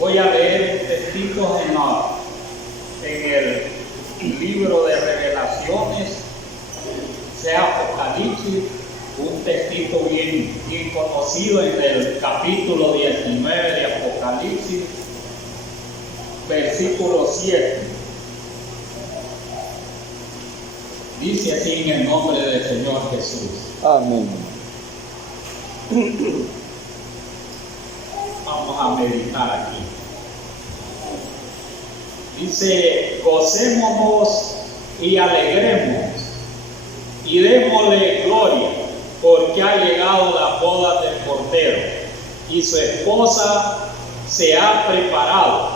Voy a leer un textito en el libro de Revelaciones, sea Apocalipsis, un textito bien conocido en el capítulo 19 de Apocalipsis, versículo 7. Dice así en el nombre del Señor Jesús. Amén. Vamos a meditar aquí. Dice: gocémonos y alegremos y démosle gloria, porque ha llegado la boda del Cordero y su esposa se ha preparado,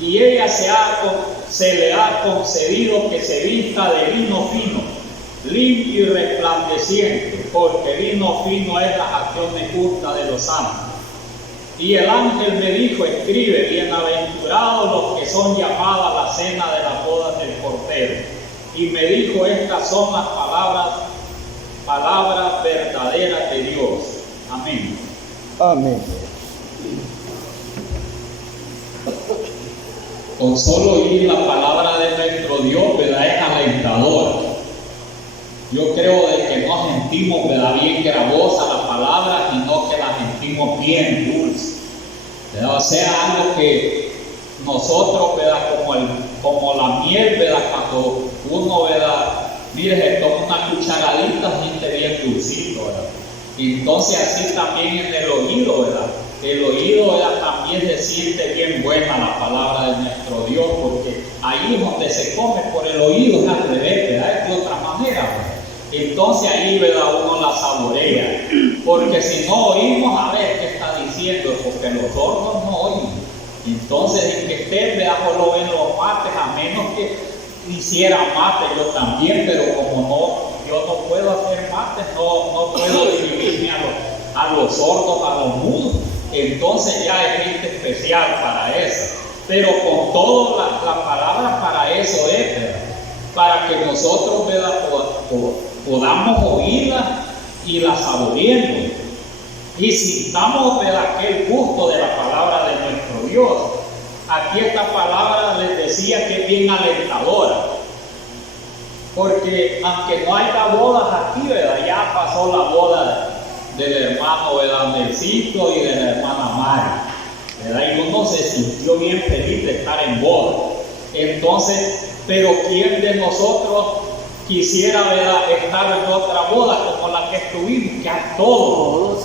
y ella se le ha concedido que se vista de lino fino, limpio y resplandeciente, porque lino fino es las acciones justas de los santos. Y el ángel me dijo: escribe, bienaventurados los que son llamados a la cena de las bodas del Cordero. Y me dijo: estas son las palabras verdaderas de Dios. Amén. Amén. Con solo oír la palabra de nuestro Dios, ¿verdad?, es alentador. Yo creo de que no sentimos, ¿verdad?, bien gravosa la palabra, sino que la sentimos bien dulce, ¿verdad? O sea, algo que nosotros, ¿verdad?, como la miel, ¿verdad?, cuando uno, ¿verdad?, mire, se toma una cucharadita, siente bien dulcito, ¿verdad? Entonces así también en el oído, ¿verdad? El oído, ¿verdad?, también se siente bien buena la palabra de nuestro Dios, porque ahí donde se come por el oído es al revés, ¿verdad?, es de otra manera, ¿verdad? Entonces ahí, ¿verdad?, uno la saborea, porque si no oímos, a ver qué está diciendo, porque los sordos no oyen. Entonces, en que estén, ¿verdad?, solo ven los mates, a menos que hiciera mate yo también, pero como yo no puedo hacer mates, no puedo dirigirme a los sordos, a los mudos. Entonces ya hay gente especial para eso, pero con todo la palabra para eso es, ¿verdad?, para que nosotros, ¿verdad?, podamos oírla y la saboreemos y sintamos, ¿verdad?, aquel gusto de la palabra de nuestro Dios. Aquí esta palabra les decía que es bien alentadora, porque aunque no haya bodas aquí, ¿verdad?, ya pasó la boda del hermano, ¿verdad?, Melcito y de la hermana Mari, ¿verdad?, y uno se sintió bien feliz de estar en boda. Entonces, pero ¿quién de nosotros quisiera, ¿verdad?, estar en otra boda como la que estuvimos? Ya todos,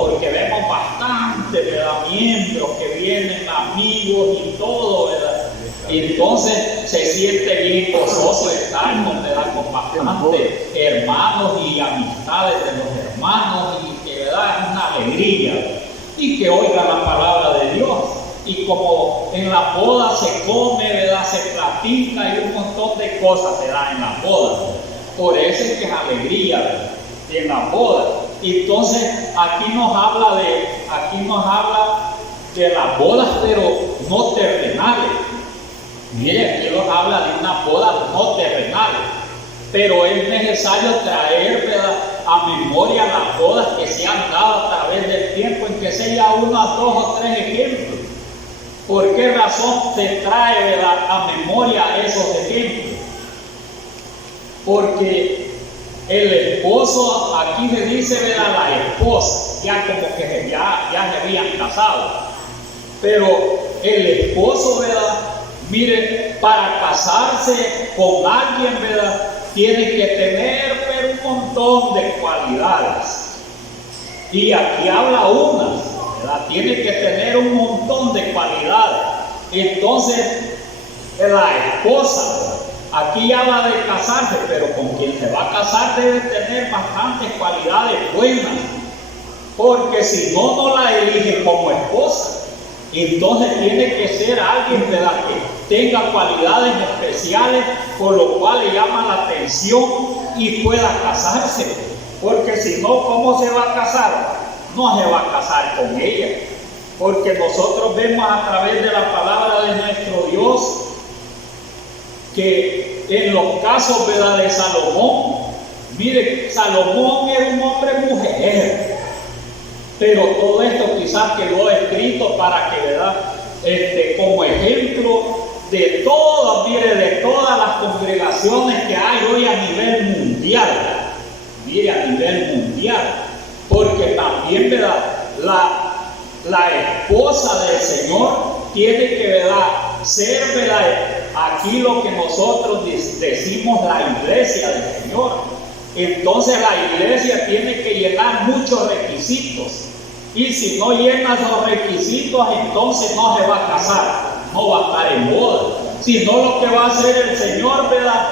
porque vemos bastante, ¿verdad?, miembros que vienen, amigos y todo, ¿verdad? Entonces se siente bien gozoso estar con, ¿verdad?, con bastantes hermanos y amistades de los hermanos, y que, ¿verdad?, es una alegría, ¿verdad?, y que oiga la palabra de Dios. Y como en la boda se come, ¿verdad?, se platica y un montón de cosas se dan en la boda, ¿verdad? Por eso es que es alegría, ¿verdad?, en la boda. Entonces aquí nos habla de las bodas, pero no terrenales. Mire, aquí nos habla de una boda no terrenales, pero es necesario traer, ¿verdad?, a memoria las bodas que se han dado a través del tiempo, en que sea unos 2 o 3 ejemplos. ¿Por qué razón se trae, ¿verdad?, a memoria esos ejemplos? Porque el esposo, aquí se dice, ¿verdad?, la esposa, ya como que ya se habían casado, pero el esposo, ¿verdad?, mire, para casarse con alguien, ¿verdad?, tiene que tener, pero un montón de cualidades. Y aquí habla unas, ¿verdad?, tiene que tener un montón de cualidades. Entonces, la esposa, ¿verdad?, aquí habla de casarse, pero con quien se va a casar debe tener bastantes cualidades buenas, porque si no, no la elige como esposa. Entonces tiene que ser alguien, ¿verdad?, que tenga cualidades especiales, por lo cual le llama la atención y pueda casarse. Porque si no, ¿cómo se va a casar? No se va a casar con ella. Porque nosotros vemos a través de la palabra de nuestro Dios que en los casos, ¿verdad?, de Salomón, mire, Salomón era un hombre mujer. Pero todo esto quizás quedó escrito para que, ¿verdad?, como ejemplo de todas, mire, de todas las congregaciones que hay hoy a nivel mundial. Mire, a nivel mundial. Porque también, ¿verdad? La esposa del Señor tiene que, ¿verdad?, ser, ¿verdad?, aquí lo que nosotros decimos la iglesia del Señor. Entonces la iglesia tiene que llenar muchos requisitos. Y si no llena los requisitos, entonces no se va a casar, no va a estar en boda. Sino lo que va a hacer el Señor, ¿verdad?,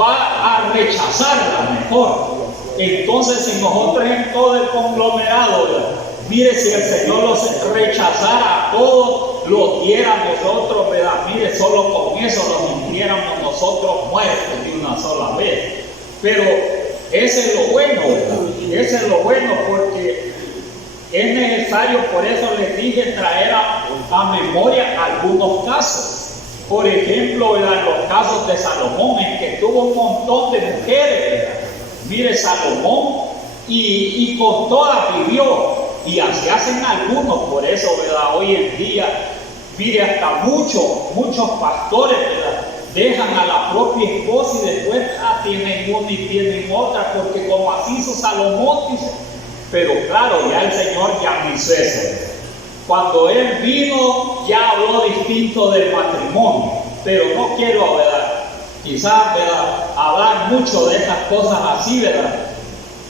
va a rechazarla mejor. Entonces, si nosotros en todo el conglomerado, ¿verdad?, mire, si el Señor los rechazara a todos, los diera a nosotros, ¿verdad?, mire, solo con eso los sintiéramos nosotros muertos de una sola vez. Pero ese es lo bueno, ¿verdad? Ese es lo bueno, porque es necesario, por eso les dije, traer a memoria algunos casos. Por ejemplo, ¿verdad?, los casos de Salomón, en que tuvo un montón de mujeres, ¿verdad? Mire, Salomón, y con todas vivió. Y así hacen algunos, por eso, ¿verdad?, hoy en día, mire, hasta muchos pastores, ¿verdad?, dejan a la propia esposa y después tienen una y tienen otra, porque como así hizo Salomón, dice. Pero claro, ya el Señor ya no hizo eso. Cuando Él vino, ya habló distinto del matrimonio. Pero no quiero, ¿verdad?, quizás, ¿verdad?, hablar mucho de estas cosas así, ¿verdad?,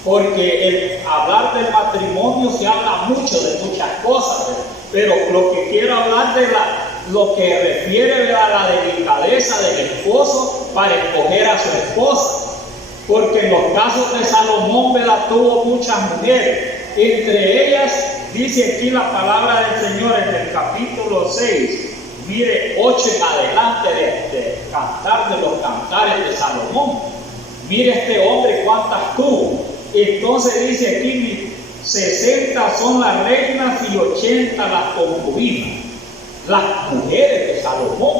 porque el hablar del matrimonio se habla mucho de muchas cosas, ¿verdad?, pero lo que quiero hablar de lo que refiere, ¿verdad?, a la delicadeza del esposo para escoger a su esposa. Porque en los casos de Salomón, ¿verdad?, tuvo muchas mujeres. Entre ellas, dice aquí la palabra del Señor en el capítulo 6, mire, 8 en adelante de Cantar de los Cantares de Salomón. Mire este hombre cuántas tuvo. Entonces dice aquí, 60 son las reinas y 80 las concubinas, las mujeres de Salomón.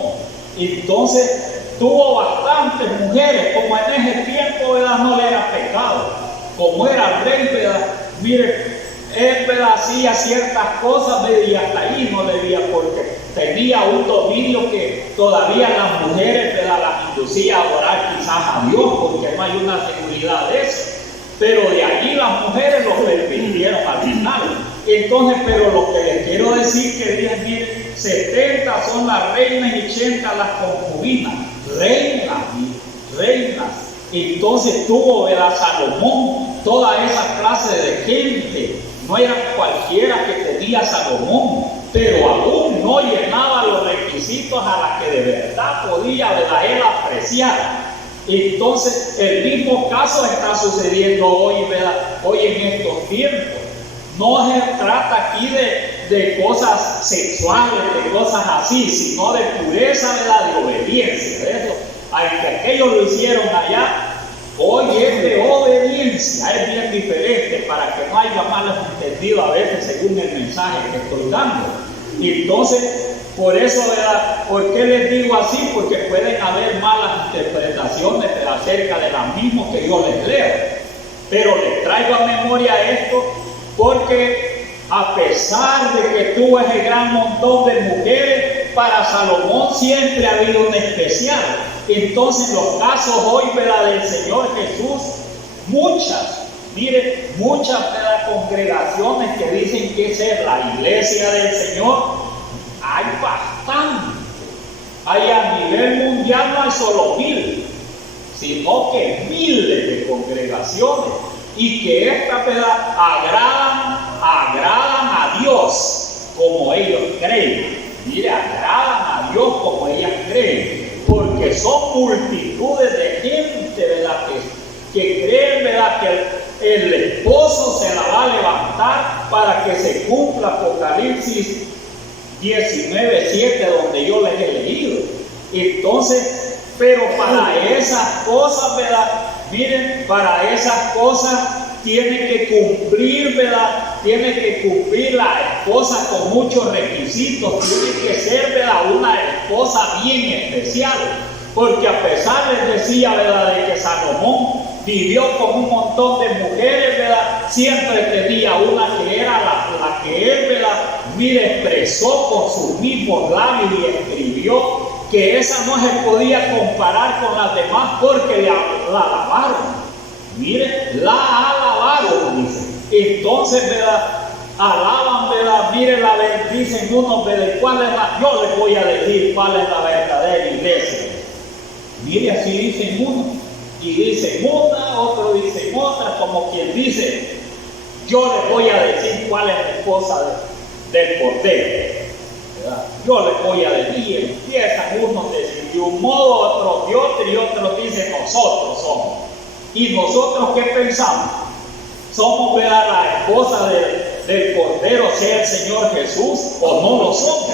Entonces tuvo bastantes mujeres, como en ese tiempo, ¿verdad?, no le era pecado. Como era rey, ¿verdad?, mire, él, ¿verdad?, hacía ciertas cosas, ¿verdad?, y hasta ahí no debía, porque tenía un dominio que todavía las mujeres, ¿verdad?, las inducía a orar quizás a Dios, porque no hay una seguridad de eso. Pero de allí las mujeres lo permitieron al final. Entonces, pero lo que les quiero decir que dije, mire, 70 son las reinas y 80 las concubinas. Reinas. Entonces tuvo, ¿verdad?, Salomón toda esa clase de gente. No era cualquiera que tenía Salomón, pero aún no llenaba los requisitos a las que de verdad podía, ¿verdad?, él apreciar. Entonces, el mismo caso está sucediendo hoy, ¿verdad?, hoy en estos tiempos. No se trata aquí de cosas sexuales, de cosas así, sino de pureza, ¿verdad?, de obediencia. Eso, aunque aquellos lo hicieron allá, hoy es de obediencia, es bien diferente, para que no haya malos entendidos a veces según el mensaje que estoy dando. Entonces, por eso, ¿verdad?, ¿por qué les digo así? Porque pueden haber malas interpretaciones acerca de las mismas que yo les leo. Pero les traigo a memoria esto porque a pesar de que tuvo ese gran montón de mujeres, para Salomón siempre ha habido un especial. Entonces, en los casos hoy, ¿verdad?, del Señor Jesús, muchas de las congregaciones que dicen que esa es la iglesia del Señor, hay bastante. Hay a nivel mundial no hay solo 1000, sino que miles de congregaciones, y que estas, ¿verdad?, agradan a Dios como ellos creen. Mire, agradan a Dios como ellas creen, porque son multitudes de gente, ¿verdad?, que creen, ¿verdad?, que el esposo se la va a levantar para que se cumpla Apocalipsis 19:7, donde yo les he leído. Entonces, pero para esas cosas, ¿verdad?, miren, para esas cosas tiene que cumplir, ¿verdad?, tiene que cumplir la esposa con muchos requisitos, tiene que ser, ¿verdad?, una esposa bien especial, porque a pesar, les decía, ¿verdad?, de que Salomón vivió con un montón de mujeres, ¿verdad?, siempre tenía una que era la que él, ¿verdad?, mire, expresó con sus mismos labios y escribió que esa no se podía comparar con las demás porque la alabaron. Mire, la alabaron, dice. Entonces, ¿verdad? Alaban, ¿verdad? Mire, dicen unos, ¿verdad? ¿Cuál es yo les voy a decir cuál es la verdadera iglesia. Mire, así dicen uno, y dicen una, otro dicen otra, como quien dice, yo les voy a decir cuál es la esposa del Cordero, ¿verdad? Yo les voy a decir, empiezan unos a decir de un modo, otros de otro, y otros dicen nosotros somos. ¿Y nosotros qué pensamos? ¿Somos, ¿verdad?, la esposa del Cordero, sea el Señor Jesús, o no lo somos?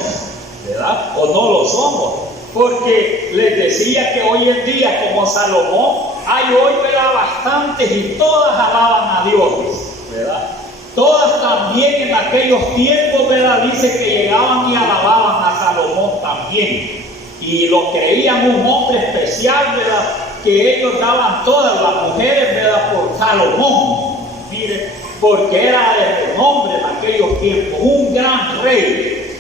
¿Verdad? O no lo somos. Porque les decía que hoy en día, como Salomón, hay hoy, ¿verdad?, bastantes y todas alaban a Dios, ¿verdad? Todas también en aquellos tiempos, ¿verdad?, dice que llegaban y alababan a Salomón también. Y lo creían un hombre especial, ¿verdad?, que ellos daban todas las mujeres, ¿verdad?, por Salomón. Mire, porque era de renombre en aquellos tiempos, un gran rey.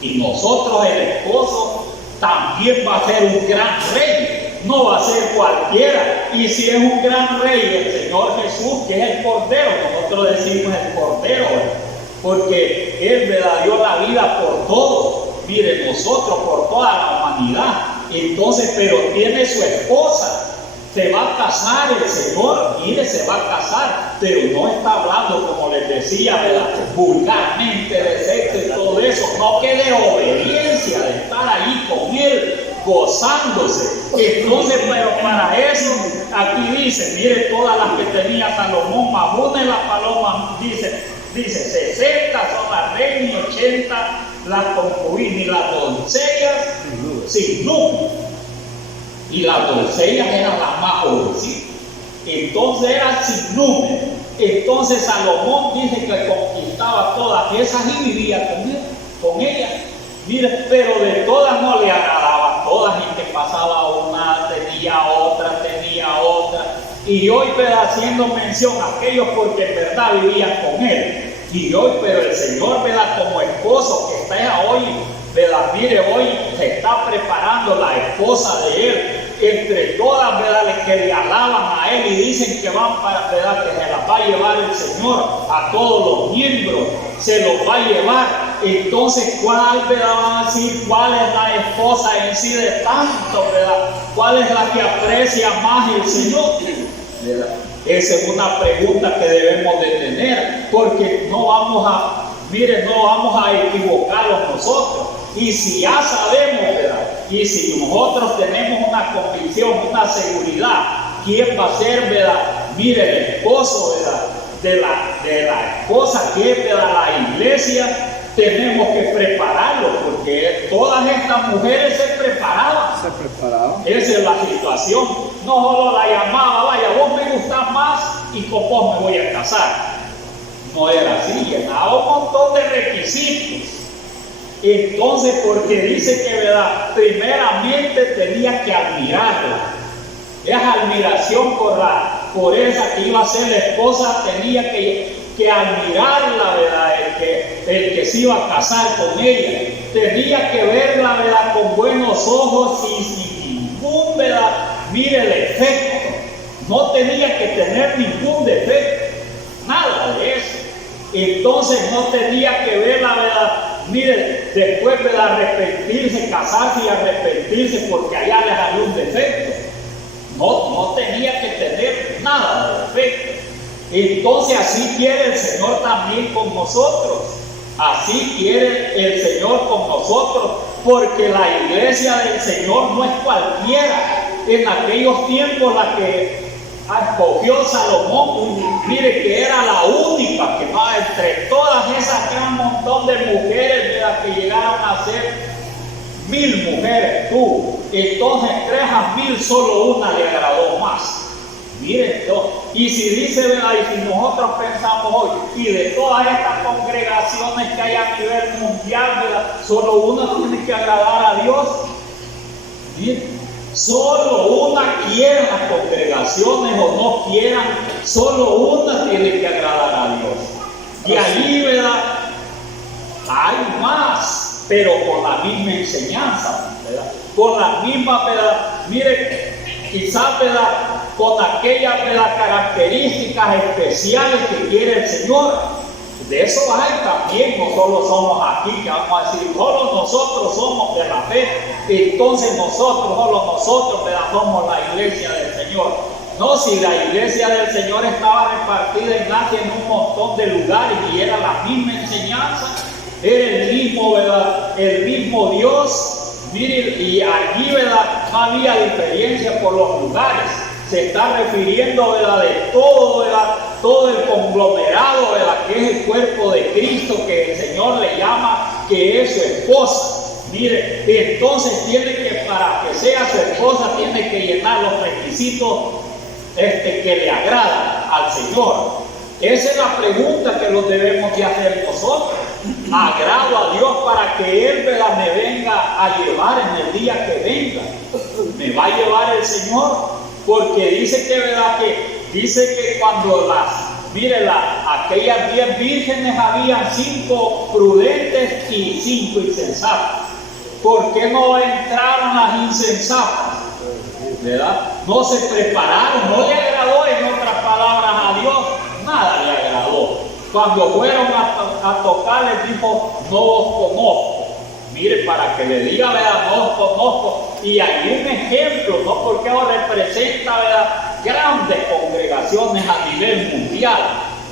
Y nosotros, el esposo, también va a ser un gran rey, no va a ser cualquiera. Y si es un gran rey, el Señor Jesús, que es el Cordero, nosotros decimos el Cordero, porque Él, ¿verdad?, dio la vida por todos. Mire, nosotros por toda la humanidad. Entonces, pero tiene su esposa. Se va a casar el Señor, mire, se va a casar, pero no está hablando, como les decía, ¿verdad?, vulgarmente de sexo y todo eso, no, que de obediencia, de estar ahí con Él, gozándose. Entonces, pero para eso, aquí dice, mire, todas las que tenía Salomón, más una en la paloma, dice 60 son las reinas y 80 las concubinas, y las doncellas sin número. Y las doncellas eran las más jovencitas. Entonces eran sin número. Entonces Salomón dice que conquistaba todas esas y vivía con ellas. Mire, pero de todas no le agradaban todas, y que pasaba una, tenía otra. Y hoy, ¿verdad?, haciendo mención a aquellos porque en verdad vivían con él. Y hoy, pero el Señor, ¿verdad?, como esposo que está hoy, ¿verdad?, mire, hoy se está preparando la esposa de él. Entre todas, ¿verdad?, que le alaban a él y dicen que van para, ¿verdad?, que se las va a llevar el Señor a todos los miembros, se los va a llevar. Entonces, ¿cuál, ¿verdad?, van a decir cuál es la esposa en sí de tanto, ¿verdad? ¿Cuál es la que aprecia más el Señor? ¿Verdad? Esa es una pregunta que debemos de tener, porque no vamos a equivocarnos nosotros. Y si ya sabemos, ¿verdad?, y si nosotros tenemos una convicción, una seguridad, ¿quién va a ser, ¿verdad?, mire, el esposo, ¿verdad?, de la esposa, que es, ¿verdad?, la iglesia? Tenemos que prepararlo, porque todas estas mujeres se preparaban. Esa es la situación. No solo la llamaba, vaya, vos me gustás más y con vos me voy a casar. No era así, llenaba un montón de requisitos. Entonces, porque dice que, ¿verdad?, primeramente tenía que admirarla. Esa admiración por esa que iba a ser la esposa, tenía que admirarla, ¿verdad?, el que se iba a casar con ella. Tenía que verla, ¿verdad?, con buenos ojos y sin ningún, ¿verdad?, mire, defecto. No tenía que tener ningún defecto, nada de eso. Entonces no tenía que verla, ¿verdad?, mire, después, ¿verdad?, arrepentirse, casarse y arrepentirse porque allá le salió un defecto. No tenía que tener nada de defecto. Entonces así quiere el Señor también con nosotros. Así quiere el Señor con nosotros, porque la iglesia del Señor no es cualquiera. En aquellos tiempos la que escogió Salomón, mire, que era la única, que no, entre todas esas, que era un montón de mujeres, de las que llegaron a ser 1000 mujeres tuvo. Entonces 3 a 1000 solo una le agradó más. Mire esto. Y si dice, ¿verdad?, y si nosotros pensamos hoy, y de todas estas congregaciones que hay a nivel mundial, ¿verdad?, solo una tiene que agradar a Dios. Mire, solo una, quieran las congregaciones o no quieran, solo una tiene que agradar a Dios. Y allí, ¿verdad?, hay más, pero con la misma enseñanza, ¿verdad? Con la misma, ¿verdad? Mire, quizás, ¿verdad? Con aquellas, ¿verdad?, características especiales que quiere el Señor. De eso hay también, no solo somos aquí, que vamos a decir, solo nosotros somos de la fe, entonces solo nosotros, ¿verdad?, somos la iglesia del Señor. No, si la iglesia del Señor estaba repartida en Asia en un montón de lugares y era la misma enseñanza, era el mismo, ¿verdad?, el mismo Dios. Miren, y allí, ¿verdad?, no había diferencia por los lugares. Se está refiriendo, ¿verdad?, de todo, ¿verdad?, todo el conglomerado, ¿verdad?, que es el cuerpo de Cristo, que el Señor le llama, que es su esposa. Mire, entonces tiene que, para que sea su esposa, tiene que llenar los requisitos que le agradan al Señor. Esa es la pregunta que nos debemos de hacer nosotros. Agrado a Dios para que Él, ¿verdad?, me venga a llevar en el día que venga. Me va a llevar el Señor, porque dice que, ¿verdad?, que cuando aquellas 10 vírgenes habían 5 prudentes y 5 insensatas. ¿Por qué no entraron las insensatas? ¿Verdad? No se prepararon, no le agradó, en otras palabras, a Dios nada le agradó. Cuando fueron a tocar, les dijo, no os conozco. Mire, para que le diga, ¿verdad?, no os conozco. Y hay un ejemplo, ¿no?, porque representa, ¿verdad?, grandes congregaciones a nivel mundial,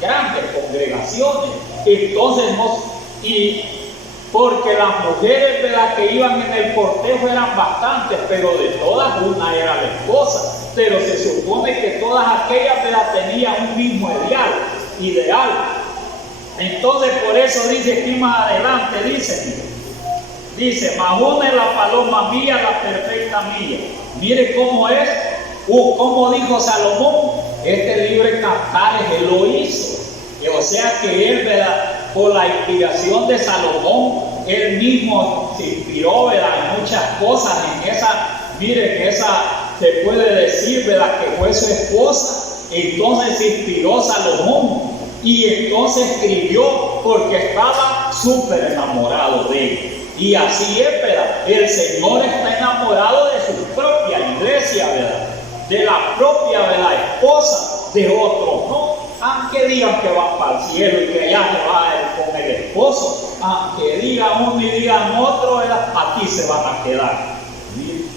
grandes congregaciones. Entonces, porque las mujeres, ¿verdad?, que iban en el cortejo eran bastantes, pero de todas una era la esposa. Pero se supone que todas aquellas, ¿verdad?, tenían un mismo ideal. Entonces, por eso dice aquí más adelante, dice, mas una es la paloma mía, la perfecta mía. Mire cómo es, cómo dijo Salomón, este libro de Cantares él lo hizo. O sea que él, ¿verdad?, por la inspiración de Salomón, él mismo se inspiró, ¿verdad?, en muchas cosas, que esa se puede decir, ¿verdad?, que fue su esposa. Entonces se inspiró Salomón y entonces escribió porque estaba súper enamorado de él. Y así es, ¿verdad? El Señor está enamorado de su propia iglesia, ¿verdad?, de la propia, ¿verdad?, esposa, de otros no. Aunque digan que van para el cielo y que allá se va con el esposo, aunque digan uno y digan otro, ¿verdad?, aquí se van a quedar.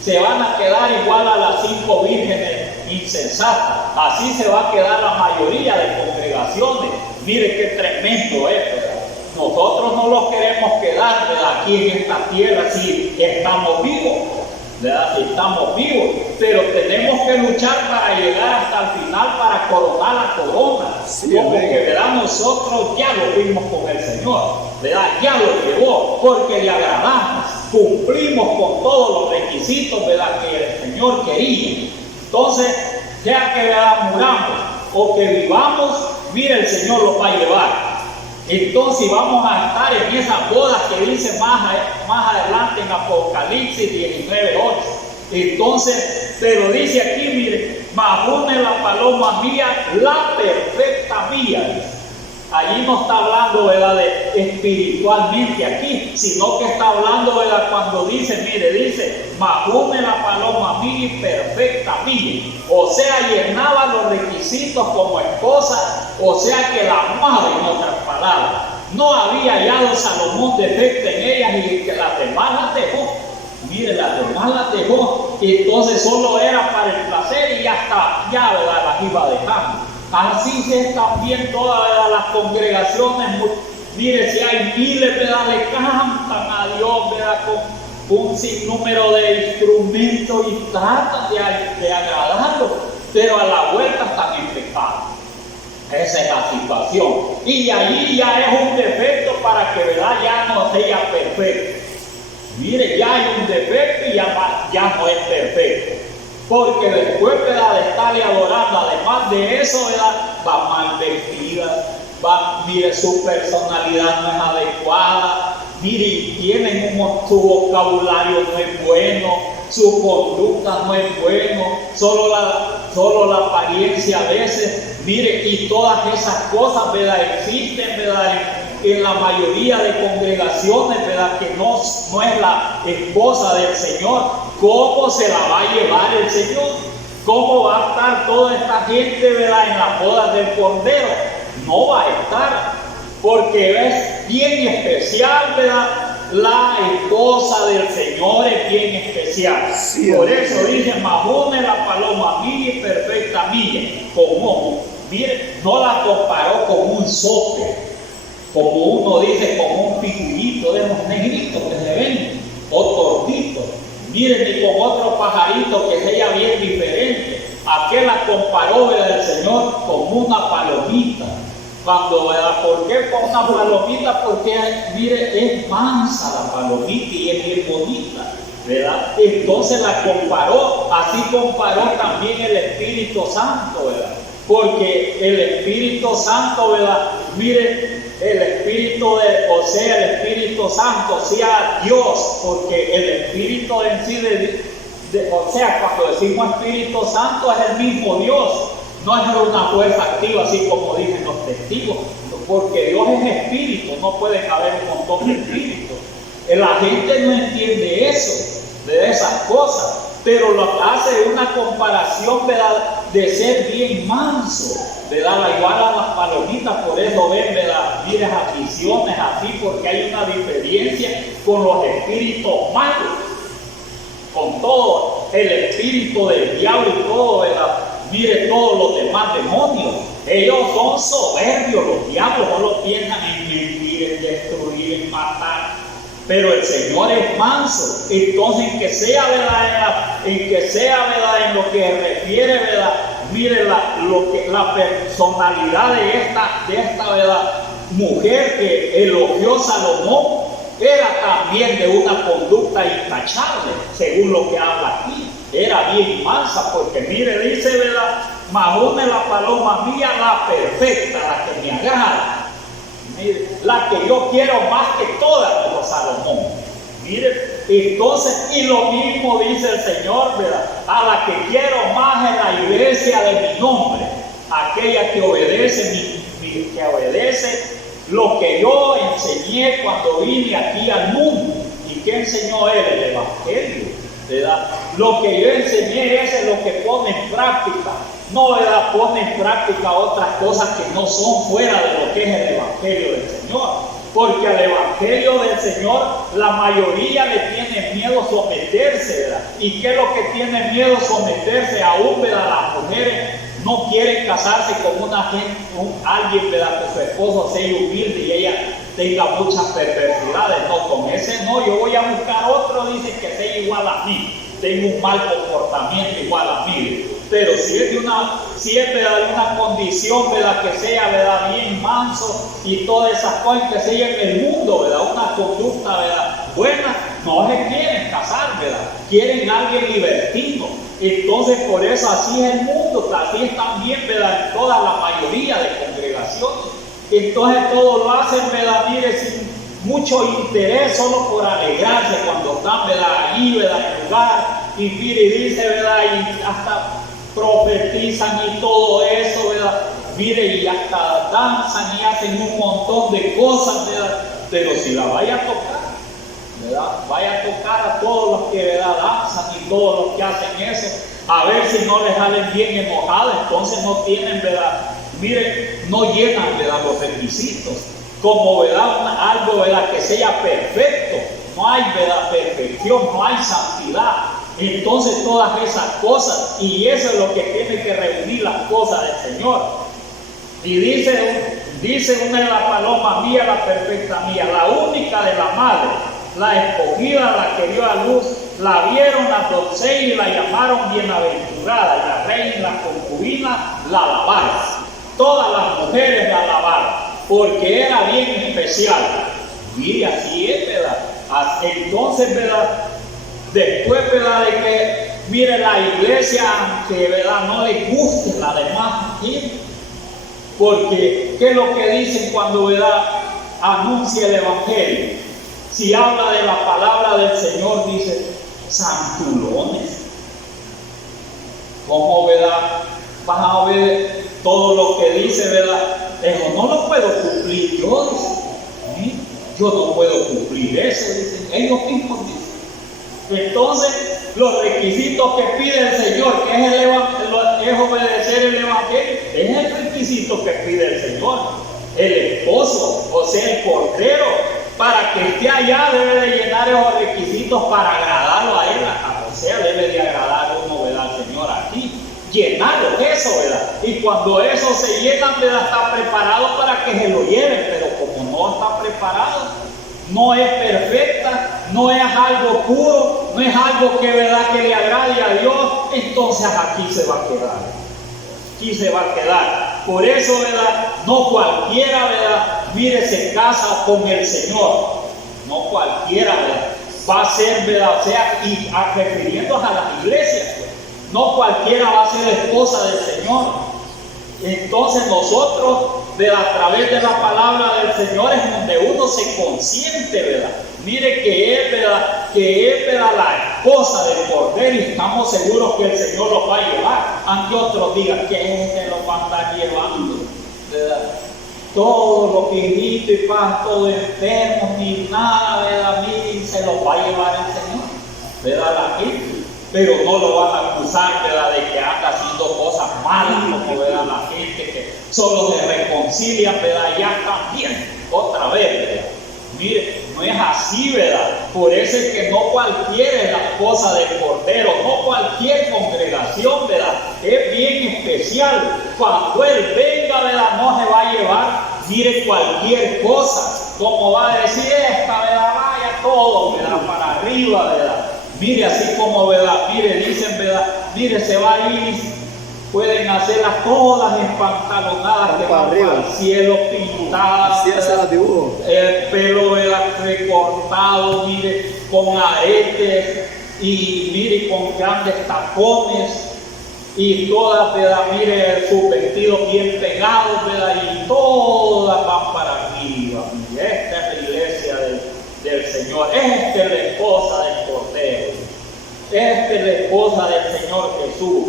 Se van a quedar igual a las 5 vírgenes insensatas. Así se va a quedar la mayoría de congregaciones. Mire qué tremendo es, ¿verdad? Nosotros no los queremos quedar, ¿verdad?, aquí en esta tierra si estamos vivos, ¿verdad?, si estamos vivos, pero tenemos que luchar para llegar hasta el final, para coronar la corona. Sí, porque, ¿verdad?, nosotros ya lo vimos con el Señor, ¿verdad?, ya lo llevó, porque le agradamos, cumplimos con todos los requisitos, ¿verdad?, que el Señor quería. Entonces, sea que, ¿verdad?, muramos o que vivamos, mire, el Señor los va a llevar. Entonces vamos a estar en esas bodas que dice más adelante en Apocalipsis 19:8. Entonces, pero dice aquí, mire, mas una es la paloma mía, la perfecta mía. Allí no está hablando, ¿verdad?, de espiritualmente aquí, sino que está hablando, ¿verdad?, cuando dice, mire, dice, mas una es la paloma mía y perfecta mía. O sea, llenaba los requisitos como esposa, o sea que la amaba, en otras palabras. No había hallado Salomón defecto en ellas y que las demás las dejó. Mire, las demás las dejó, y entonces solo era para el placer y ya está, ya, ¿verdad?, las iba dejando. Así es también todas, ¿verdad?, las congregaciones. Mire, si hay miles, ¿verdad?, le cantan a Dios, ¿verdad?, con un sinnúmero de instrumentos y tratan de agradarlo, pero a la vuelta están en pecado. Esa es la situación. Y ahí ya es un defecto para que, ¿verdad?, ya no sea perfecto. Mire, ya hay un defecto y ya no es perfecto. Porque después, ¿verdad?, de estarle adorando, además de eso, ¿verdad?, va mal vestida, mire, su personalidad no es adecuada, mire, su vocabulario no es bueno, su conducta no es bueno, solo la apariencia a veces, mire, y todas esas cosas, ¿verdad?, existen, ¿verdad?, en la mayoría de congregaciones, ¿verdad?, que no es la esposa del Señor, ¿cómo se la va a llevar el Señor? ¿Cómo va a estar toda esta gente, ¿verdad?, en las bodas del Cordero? No va a estar, porque es bien especial, ¿verdad? La esposa del Señor es bien especial. Sí, por eso dice, más une la paloma mía y perfecta mía. Como, mire, no la comparó con un sope, como uno dice, con un figurito de los negritos que se ven, o tortitos. Miren, ni con otro pajarito que sea bien diferente. Aquel la comparó, ¿verdad?, el Señor con una palomita. Cuando, ¿verdad?, ¿por qué con una palomita? Porque, mire, es mansa la palomita y es bien bonita, ¿verdad? Entonces la comparó, así comparó también el Espíritu Santo, ¿verdad? Porque el Espíritu Santo, ¿verdad? Mire, el Espíritu el Espíritu Santo sea Dios, porque el Espíritu en sí, o sea, cuando decimos Espíritu Santo es el mismo Dios, no es una fuerza activa, así como dicen los testigos, porque Dios es Espíritu, no puede haber un montón de espíritus. La gente no entiende eso, de esas cosas, pero lo hace una comparación, ¿verdad?, de ser bien manso, ¿verdad? La igual a las palomitas, por eso ven, ¿verdad?, miren las visiones así, porque hay una diferencia con los espíritus malos, con todo el espíritu del diablo y todo, ¿verdad? Mire, todos los demás demonios, ellos son soberbios, los diablos no lo piensan en mentir, en destruir, en matar. Pero el Señor es manso. Entonces, en que sea, ¿verdad?, en lo que refiere, ¿verdad?, mire la personalidad de esta ¿verdad?, mujer que elogió Salomón, era también de una conducta intachable, según lo que habla aquí. Era bien mansa, porque mire, dice, ¿verdad?, Mahone la paloma mía, la perfecta, la que me agrada. Mire, la que yo quiero más que todas, como Salomón. Mire, entonces, y lo mismo dice el Señor, ¿verdad?, a la que quiero más en la iglesia de mi nombre, aquella que obedece, que obedece lo que yo enseñé cuando vine aquí al mundo. ¿Y qué enseñó él? El Evangelio, ¿verdad? Lo que yo enseñé es lo que pone en práctica. No, ¿verdad?, pone en práctica otras cosas que no son fuera de lo que es el Evangelio del Señor. Porque al Evangelio del Señor la mayoría le tiene miedo someterse, ¿verdad? ¿Y qué es lo que tiene miedo someterse? Aún, ¿verdad?, las mujeres no quieren casarse con alguien, ¿verdad?, que su esposo sea humilde y ella tenga muchas perversidades. No, con ese no, yo voy a buscar otro, dice, que sea igual a mí, tenga un mal comportamiento igual a mí. Pero si es ¿verdad?, de una condición, ¿verdad?, que sea, ¿verdad?, bien manso y todas esas cosas, que sea en el mundo, ¿verdad?, una conducta, ¿verdad?, buena, no se quieren casar, ¿verdad?, quieren a alguien libertino. Entonces, por eso así es el mundo, así es también, ¿verdad?, en toda la mayoría de congregaciones. Entonces todos lo hacen, ¿verdad?, mire, sin mucho interés, solo por alegrarse cuando están, ¿verdad?, allí, ¿verdad?, en lugar, y mire, y dice, ¿verdad?, y hasta profetizan y todo eso, ¿verdad?, mire, y hasta danzan y hacen un montón de cosas, ¿verdad?, pero si la vaya a tocar, ¿verdad?, vaya a tocar a todos los que, ¿verdad?, danzan y todos los que hacen eso, a ver si no les salen bien enojados, entonces no tienen, ¿verdad?, mire, no llenan, ¿verdad?, los requisitos, como, ¿verdad?, algo, ¿verdad?, que sea perfecto, no hay, ¿verdad?, perfección, no hay santidad. Entonces todas esas cosas, y eso es lo que tiene que reunir las cosas del Señor. Y dice una de las palomas mía, la perfecta mía, la única de la madre, la escogida, la que dio a luz, la vieron las doncellas y la llamaron bienaventurada, y la reina y la concubina la alabaron. Todas las mujeres la alabaron, porque era bien especial. Mire, así es, ¿verdad? Entonces, ¿verdad?, después, ¿verdad?, de que, mire, la iglesia, que, ¿verdad?, no le guste la demás gente, porque ¿qué es lo que dicen cuando, ¿verdad?, anuncia el Evangelio? Si habla de la palabra del Señor, dice, santulones. ¿Cómo, verdad, van a ver todo lo que dice, verdad? Eso no lo puedo cumplir yo, dice. yo no puedo cumplir eso, dicen ellos mismos, dicen. Entonces, los requisitos que pide el Señor, que es obedecer el Evangelio, es el requisito que pide el Señor. El esposo, o sea, el cordero, para que esté allá debe de llenar esos requisitos para agradarlo a él, o sea, debe de agradar uno, ¿verdad? Al Señor aquí, llenarlo, eso, ¿verdad? Y cuando eso se llena, ¿verdad? Está preparado para que se lo lleven, pero como no está preparado, no es perfecta, no es algo puro, no es algo que, ¿verdad?, que le agrade a Dios, entonces aquí se va a quedar. Aquí se va a quedar. Por eso, ¿verdad?, no cualquiera, ¿verdad?, mire, se casa con el Señor. No cualquiera, ¿verdad?, va a ser, ¿verdad?, o sea, y refiriéndose a las iglesias, no cualquiera va a ser esposa del Señor. Entonces nosotros, a través de la palabra del Señor, es donde uno se consiente, ¿verdad? Mire que es, ¿verdad?, la esposa del Cordero, y estamos seguros que el Señor los va a llevar, aunque otros digan que se los va a estar llevando, ¿verdad? Todos los viejitos y pan, todos enfermos, ni nada, ¿verdad? Miren, se los va a llevar el Señor, ¿verdad? La gente. Pero no lo van a acusar, ¿verdad?, de que anda haciendo cosas malas, como, ¿verdad?, la gente que solo se reconcilia, ¿verdad?, ya están bien, otra vez, ¿verdad? Mire, no es así, ¿verdad? Por eso es que no cualquiera es la esposa del Cordero, no cualquier congregación, ¿verdad? Es bien especial. Cuando Él venga, ¿verdad?, no se va a llevar, mire, cualquier cosa, como va a decir esta, ¿verdad?, vaya todo, ¿verdad?, para arriba, ¿verdad? Mire, así como, ¿verdad?, mire, dicen, ¿verdad?, mire, se va a ir, pueden hacerlas todas empantalonadas, que van para el cielo, pintadas, el pelo, ¿verdad?, recortado, mire, con aretes, y mire, con grandes tacones, y todas, ¿verdad?, mire, sus vestidos bien pegados, ¿verdad?, y todas van para arriba. Mire, esta es la iglesia del Señor, esta es la esposa del Cordero, esta es la esposa del Señor Jesús.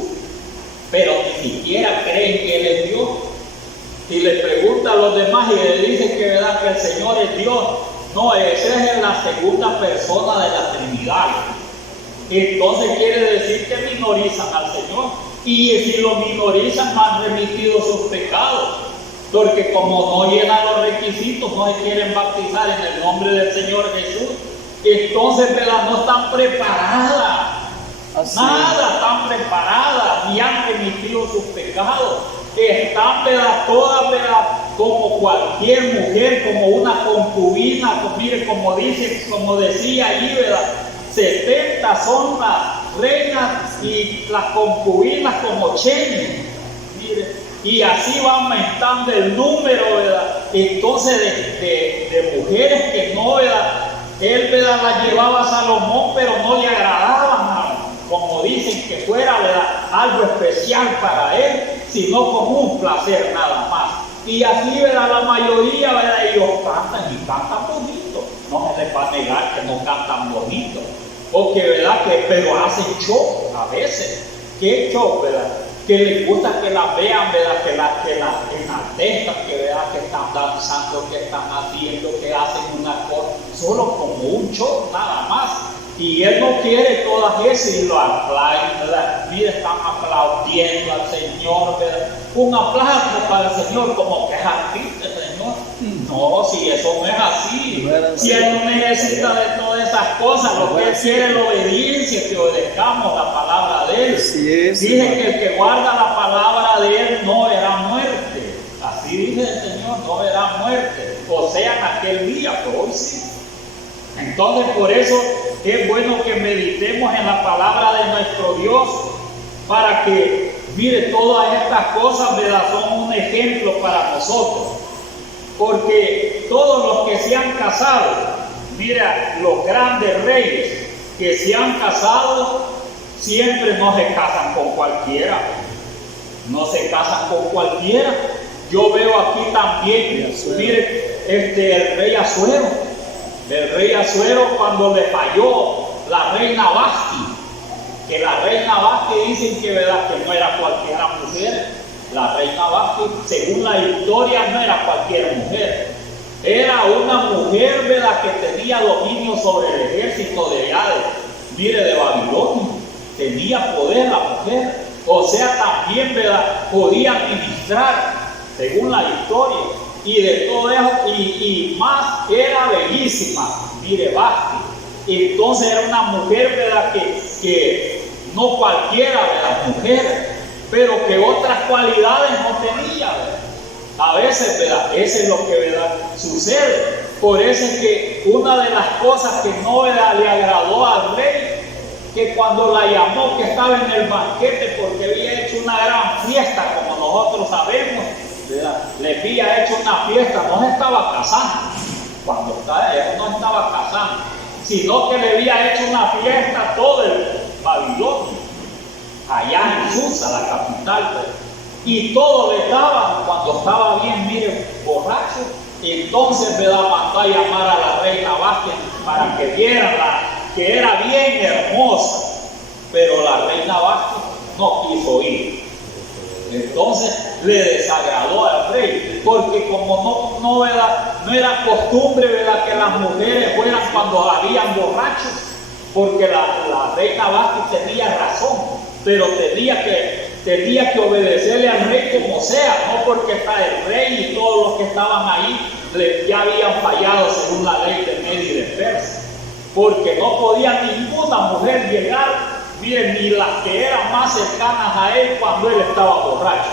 Pero ni siquiera creen que Él es Dios. Y le pregunta a los demás y le dicen que, ¿verdad?, que el Señor es Dios. No, esa es la segunda persona de la Trinidad. Entonces quiere decir que minorizan al Señor. Y si lo minorizan, no han remitido sus pecados. Porque como no llenan los requisitos, no se quieren bautizar en el nombre del Señor Jesús, entonces, ¿verdad?, no están preparadas. Nada están preparadas, ni han remitido sus pecados. Están, ¿verdad?, todas, ¿verdad?, como cualquier mujer, como una concubina, mire, como dice, como decía allí, ¿verdad?, 70 son las reinas y las concubinas como 80. Mire, y así va aumentando el número, ¿verdad? Entonces de mujeres que no, ¿verdad?, él, ¿verdad?, las llevaba a Salomón, pero no le agradaban, como dicen, que fuera, ¿verdad?, algo especial para él, sino como un placer nada más. Y así, ¿verdad?, la mayoría, ¿verdad?, ellos cantan y cantan bonito. No se les va a negar que no cantan bonito, porque, ¿verdad?, pero hacen show a veces. ¿Qué show, verdad? Que les gusta que las vean, ¿verdad?, que las enaltezcan, que vean que están danzando, que están haciendo, que hacen una cosa, solo como un show nada más. Y Él no quiere todas esas y lo aplauden, ¿verdad? Mira, están aplaudiendo al Señor, ¿verdad? Un aplauso para el Señor, como que es artista el Señor. No, si eso no es así. Si Él no necesita de todas esas cosas, lo que Él quiere es la obediencia, que obedezcamos la palabra de Él. Dice que el que guarda la palabra de Él no verá muerte. Así dice el Señor, no verá muerte. O sea, en aquel día, pero hoy sí. Entonces, por eso es bueno que meditemos en la palabra de nuestro Dios, para que, mire, todas estas cosas, ¿verdad?, son un ejemplo para nosotros. Porque todos los que se han casado, mira, los grandes reyes que se han casado, siempre no se casan con cualquiera. No se casan con cualquiera. Yo veo aquí también, mire, el rey Asuero. El rey Asuero, cuando le falló la reina Vasti, que la reina Vasti dicen que, ¿verdad?, que no era cualquiera mujer. La reina Vasti, según la historia, no era cualquier mujer. Era una mujer, ¿verdad?, que tenía dominio sobre el ejército de Hades. Mire, de Babilonia. Tenía poder la mujer. O sea, también, ¿verdad?, podía ministrar, según la historia. Y de todo eso, y más, era bellísima. Mire, Vasti. Entonces era una mujer, ¿verdad?, que no cualquiera de las mujeres, pero que otras cualidades no tenía, ¿verdad? A veces, ¿verdad?, eso es lo que, ¿verdad?, sucede. Por eso es que una de las cosas que no, ¿verdad?, le agradó al rey, que cuando la llamó, que estaba en el banquete porque había hecho una gran fiesta, como nosotros sabemos, ¿verdad?, le había hecho una fiesta, no se estaba casando, cuando él no estaba casando, sino que le había hecho una fiesta a todo el Babilonia, allá en Susa, la capital, ¿verdad?, y todo le daban cuando estaba bien, mire, borracho. Entonces, ¿verdad?, mandó a llamar a la reina Vasti para que vieran que era bien hermosa, pero la reina Vasti no quiso ir. Entonces le desagradó al rey, porque como no era costumbre, ¿verdad?, que las mujeres fueran cuando habían borrachos, porque la reina Vasti tenía razón, pero tenía que obedecerle al rey como sea, no porque está el rey y todos los que estaban ahí ya habían fallado según la ley de Media y de Persia, porque no podía ninguna mujer llegar, miren, ni las que eran más cercanas a él cuando él estaba borracho,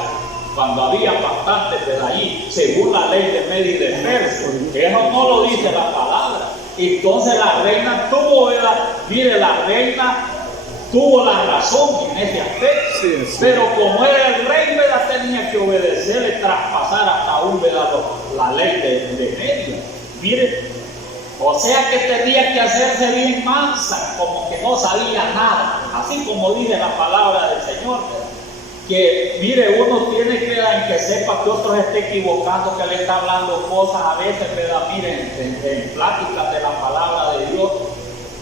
cuando había bastantes de allí, según la ley de Media y de Persia. Eso no lo dice la palabra. Entonces la reina tuvo, ¿verdad?, mire, la reina tuvo la razón en ese aspecto, sí. Pero como era el rey, ¿verdad?, tenía que obedecerle, traspasar hasta aún, ¿verdad?, la ley de Media. Mire, o sea que tenía que hacerse bien mansa, como que no sabía nada, así como dice la palabra del Señor, ¿verdad?, que mire, uno tiene que sepa que otro esté equivocando, que le está hablando cosas a veces, ¿verdad?, miren, en pláticas de la palabra de Dios,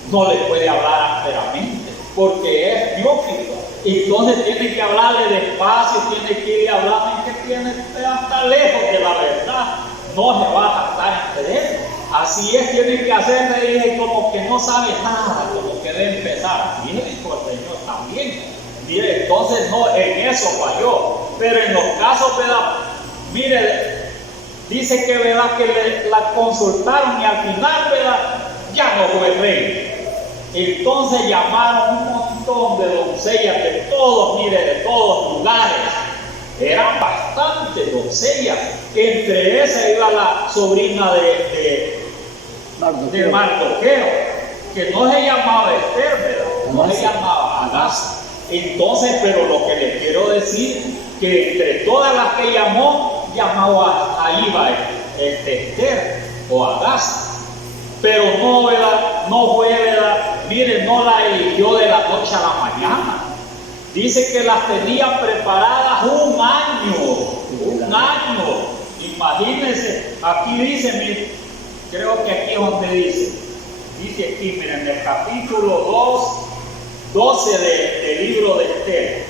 no le puede hablar ásperamente, porque es biófilo. Entonces tiene que hablarle despacio, tiene que ir hablando, que tiene que estar lejos de la verdad, no se va a jactar entre él. Así es, tiene que hacerle, dije, como que no sabe nada, como que debe empezar. Mire, dijo el Señor también. Mire, entonces no, en eso falló. Pero en los casos, ¿verdad?, mire, dice que, ¿verdad?, que la consultaron y al final, ¿verdad?, ya no fue rey. Entonces llamaron un montón de doncellas de todos, mire, de todos lugares. Eran bastantes doncellas. Entre esas iba la sobrina de Mardoqueo, que no se llamaba Esther, ¿verdad?, no se llamaba Agasa. Entonces, pero lo que les quiero decir, que entre todas las que llamó a Iba Esther o Agasa. Pero no, ¿verdad?, no fue, ¿verdad?, mire, no la eligió de la noche a la mañana. Dice que las tenía preparadas un año. Imagínense, aquí dice, mire, creo que aquí es donde dice aquí, miren, en el capítulo 12 del libro de Esther.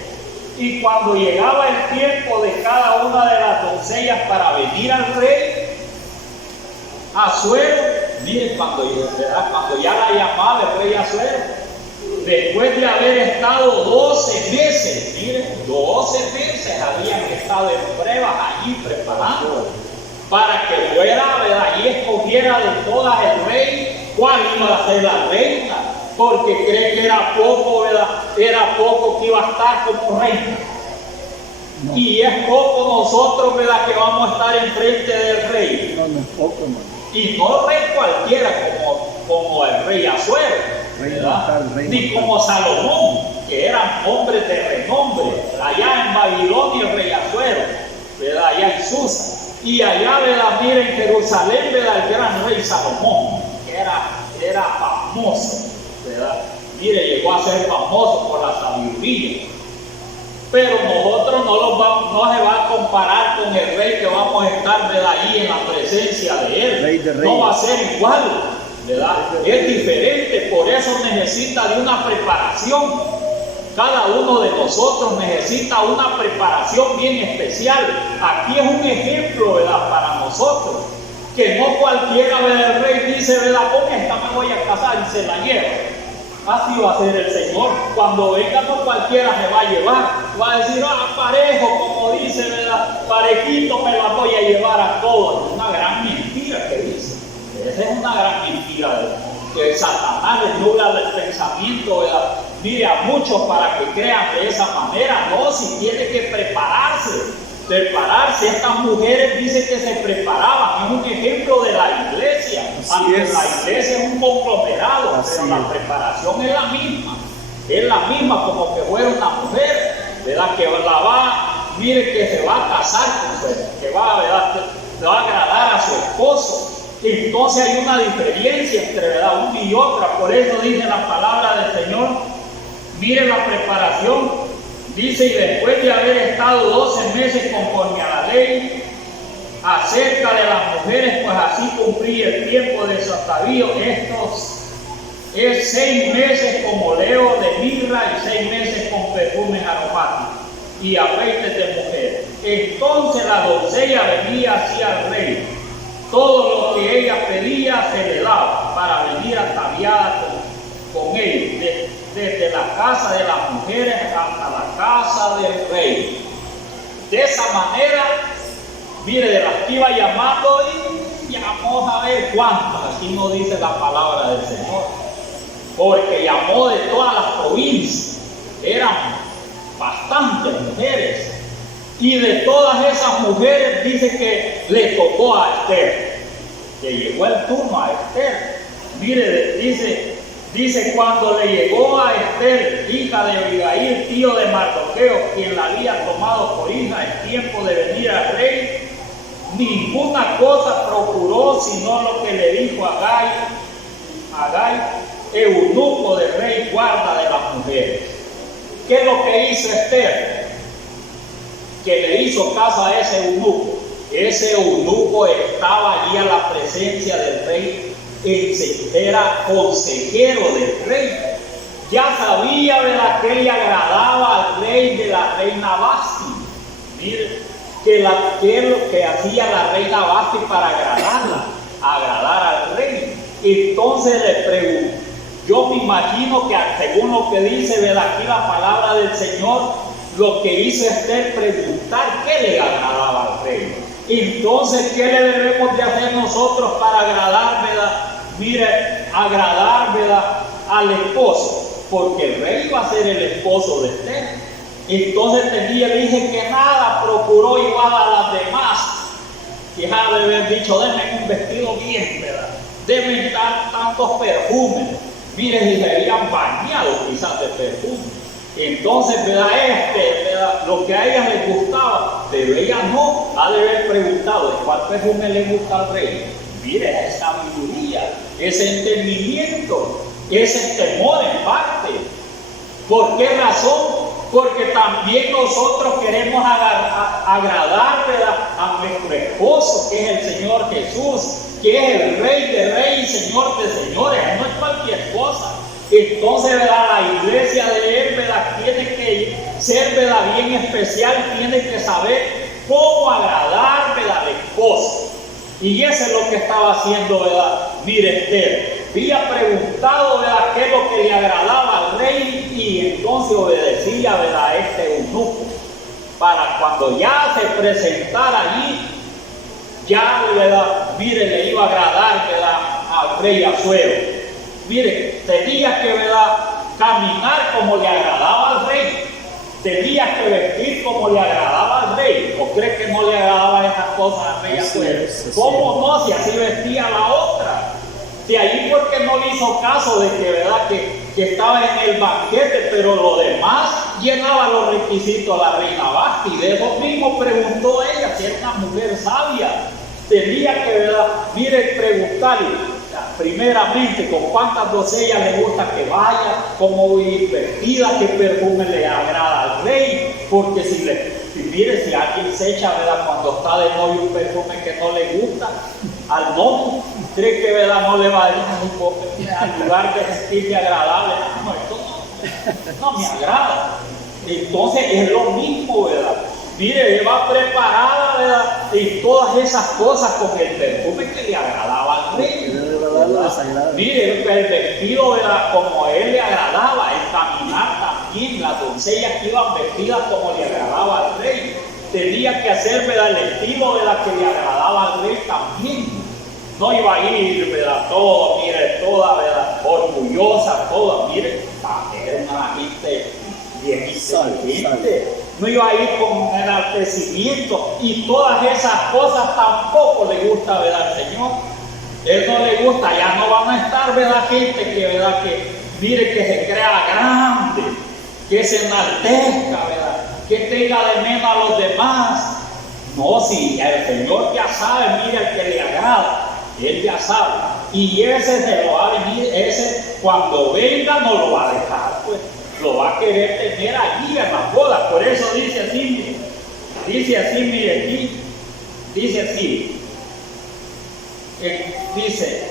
Y cuando llegaba el tiempo de cada una de las doncellas para venir al rey Asuero, miren, cuando ya la llamaba el rey Asuero, después de haber estado 12 meses, miren, 12 meses habían estado en pruebas allí preparando para que fuera, ¿verdad?, y escogiera de todas el rey cuál iba a ser la reina, porque cree que era poco, ¿verdad?, era poco que iba a estar como reina. No. Y es poco nosotros, ¿verdad?, que vamos a estar enfrente del rey. No es poco, hermano. Y no rey cualquiera como el rey Asuero, ni como Salomón, que eran hombres de renombre. Allá en Babilonia el rey Asuero, ¿verdad?, allá en Susa. Y allá, ¿verdad?, miren, en Jerusalén, ¿verdad?, el gran rey Salomón, que era famoso, ¿verdad? Mire, llegó a ser famoso por la sabiduría. Pero nosotros no se va a comparar con el rey que vamos a estar, ¿verdad?, ahí en la presencia de él. No va a ser igual, ¿verdad? Es diferente, por eso necesita de una preparación. Cada uno de nosotros necesita una preparación bien especial. Aquí es un ejemplo, ¿verdad?, para nosotros, que no cualquiera del rey dice, ¿verdad? Con esta me voy a casar y se la lleva. Así va a ser el Señor. Cuando venga, no cualquiera se va a llevar. Va a decir, parejo, como dice, ¿verdad? Parejito me la voy a llevar a todos. Es una gran mentira que dice. Esa es una gran mentira que Satanás les nubla el pensamiento, ¿verdad? Mire, a muchos para que crean de esa manera. No, si tiene que prepararse. Estas mujeres dicen que se preparaban, es un ejemplo de la iglesia. Aunque la iglesia es un conglomerado, pero la preparación es la misma como que fuera una mujer, ¿verdad? Que la va, mire, que se va a casar con su, que va, ¿verdad? Le va a agradar a su esposo. Entonces hay una diferencia entre, ¿verdad?, una y otra. Por eso dice la palabra del Señor, mire la preparación. Dice, y después de haber estado 12 meses conforme a la ley, acerca de las mujeres, pues así cumplí el tiempo de su atavío. Estos es 6 meses con oleo de mirra y 6 meses con perfumes aromáticos y aceites de mujer. Entonces la doncella venía hacia el rey. Todo lo que ella pedía se le daba para venir ataviada con él. Desde la casa de las mujeres hasta la casa del rey. De esa manera, mire, de las que iba llamando, y llamó a ver cuántas. Aquí no dice la palabra del Señor, porque llamó de todas las provincias. Eran bastantes mujeres, y de todas esas mujeres dice que le tocó a Esther, que llegó el turno a Esther. Mire, dice cuando le llegó a Esther, hija de Abigail, tío de Mardoqueo, quien la había tomado por hija, el tiempo de venir al rey, ninguna cosa procuró sino lo que le dijo a Gai, eunuco del rey, guarda de las mujeres. ¿Qué es lo que hizo Esther? Que le hizo caso a ese eunuco. Ese eunuco estaba allí a la presencia del rey. Era consejero del rey. Ya sabía, ¿verdad?, que le agradaba al rey de la reina Vasti. Mire, que lo que hacía la reina Vasti para agradar al rey. Entonces le preguntó, yo me imagino que según lo que dice, ¿verdad?, aquí la palabra del Señor, lo que hizo Esther preguntar qué le agradaba al rey. Entonces, ¿qué le debemos de hacer nosotros para agradar, ¿verdad? Mire, agradar, ¿verdad?, al esposo, porque el rey iba a ser el esposo de Esther. Entonces le dije que nada procuró igual a las demás. Deja de haber dicho, denme un vestido bien, ¿verdad? Denme tantos perfumes. Mire, si se habían bañado quizás de perfume. Entonces, ¿verdad? ¿Verdad?, lo que a ella le gustaba, pero ella no, ha de haber preguntado, ¿de cuál perfume le gusta al rey? Mire, esa sabiduría, ese entendimiento, ese temor en parte. ¿Por qué razón? Porque también nosotros queremos agradar, ¿verdad?, a nuestro esposo, que es el Señor Jesús, que es el Rey de Reyes y Señor de Señores, no es cualquier cosa. Entonces, ¿verdad?, la iglesia de Él, ¿verdad?, tiene que ser, ¿verdad?, bien especial, tiene que saber cómo agradar, ¿verdad?, al esposo. Y eso es lo que estaba haciendo, ¿verdad? Mire, Esther había preguntado, ¿verdad?, qué es lo que le agradaba al rey, y entonces obedecía, ¿verdad?, a este eunuco, para cuando ya se presentara allí, ya, ¿verdad?, mire, le iba a agradar, ¿verdad?, al rey Asuero. Mire, tenía que, ¿verdad?, caminar como le agradaba al rey. Tenía que vestir como le agradaba al rey. ¿O cree que no le agradaban esas cosas al rey Asuero? ¿Cómo no? Si así vestía la otra. De ahí porque no le hizo caso de que, ¿verdad?, que estaba en el banquete, pero lo demás llenaba los requisitos a la reina Vasti. Y de eso mismo preguntó ella, si era una mujer sabia. Tenía que, ¿verdad?, mire, preguntarle primeramente con cuántas doncellas le gusta que vaya, cómo ir vestida, qué perfume le agrada al rey, porque si alguien se echa, ¿verdad?, cuando está de novio un perfume que no le gusta al novio, cree que, ¿verdad?, no le va a dejar un poco al lugar de sentirse agradable. No, esto no me agrada. Entonces es lo mismo, ¿verdad? Mire, va preparada, ¿verdad? Y todas esas cosas con el perfume que le agradaba al rey. Mire, el vestido, ¿verdad? Como a él le agradaba, el caminar también, las doncellas que iban vestidas como le agradaba al rey. Tenía que hacer, ¿verdad? El estilo, ¿verdad? Que le agradaba al rey también. No iba a ir, ¿verdad? Todo, mire, toda, ¿verdad? Orgullosa, toda, mire, era una gente bien inteligente. No iba a ir con enaltecimiento y todas esas cosas tampoco le gusta, ¿verdad, al Señor? Él no le gusta, ya no van a estar, ¿verdad? Gente que, ¿verdad? Que mire, que se crea grande, que se enaltezca, ¿verdad? Que tenga de menos a los demás. No, si el Señor ya sabe, mira, el que le agrada. Él ya sabe, y ese se lo va a venir, ese cuando venga no lo va a dejar, pues lo va a querer tener allí en las bodas. Por eso dice así, mire, aquí, dice así, dice,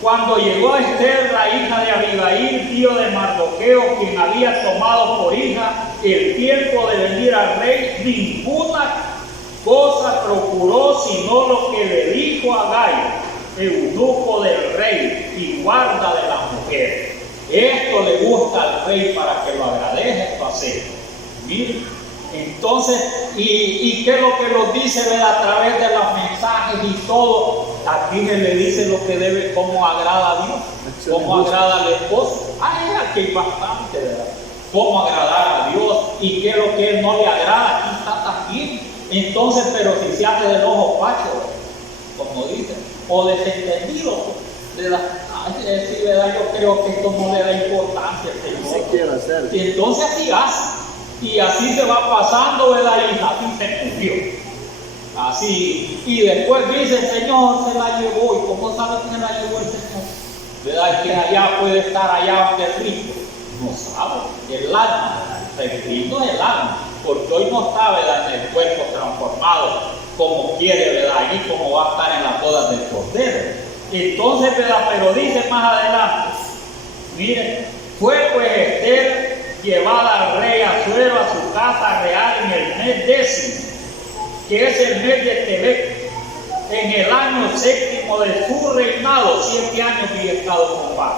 cuando llegó Esther, la hija de Abigail, tío de Mardoqueo, quien había tomado por hija el tiempo de venir al rey, ninguna cosa procuró sino lo que le dijo a Gai, eunuco del rey y guarda de las mujeres. Esto le gusta al rey para que lo agradezca, esto hacer. Mire, entonces, ¿y qué es lo que nos dice, ¿verdad? A través de los mensajes y todo? Aquí se le dice lo que debe, cómo agrada a Dios, cómo agrada al esposo. Aquí hay bastante, ¿verdad? Cómo agradar a Dios y qué es lo que él no le agrada, aquí está también. Entonces, pero si se hace del ojo pacho, como dicen, o desentendido, ¿verdad? Sí, ¿verdad? Yo creo que esto no le da importancia al Señor. Y entonces así hace, y así se va pasando, ¿verdad? Y así se cumplió. Así, y después dice el Señor se la llevó, y ¿cómo sabe que se la llevó el Señor? ¿Verdad? Que allá puede estar allá donde es Cristo. No sabe, el alma, el Cristo es el alma. Porque hoy no está, ¿verdad?, en el cuerpo transformado como quiere, ¿verdad?, allí como va a estar en las bodas del Cordero. Entonces, ¿verdad?, pero dice más adelante, miren, fue pues Esther llevada al rey Asuero a su casa real en el mes 10, que es el mes de Tebet, en el año 7 de su reinado. 7 años había estado con paz.